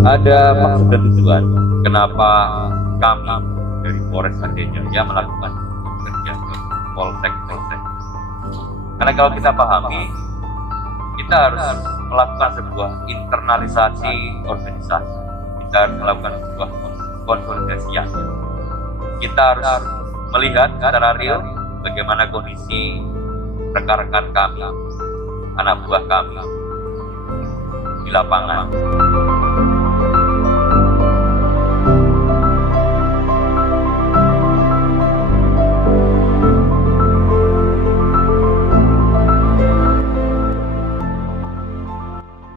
Ada maksud dan tujuan kenapa kami dari Polres Aceh Jaya melakukan kerja ke polsek-polsek. Karena kalau kita pahami, kita harus melakukan sebuah internalisasi organisasi. Kita harus melakukan sebuah konsolidasi. Kita harus melihat secara real bagaimana kondisi rekan-rekan kami, anak buah kami di lapangan.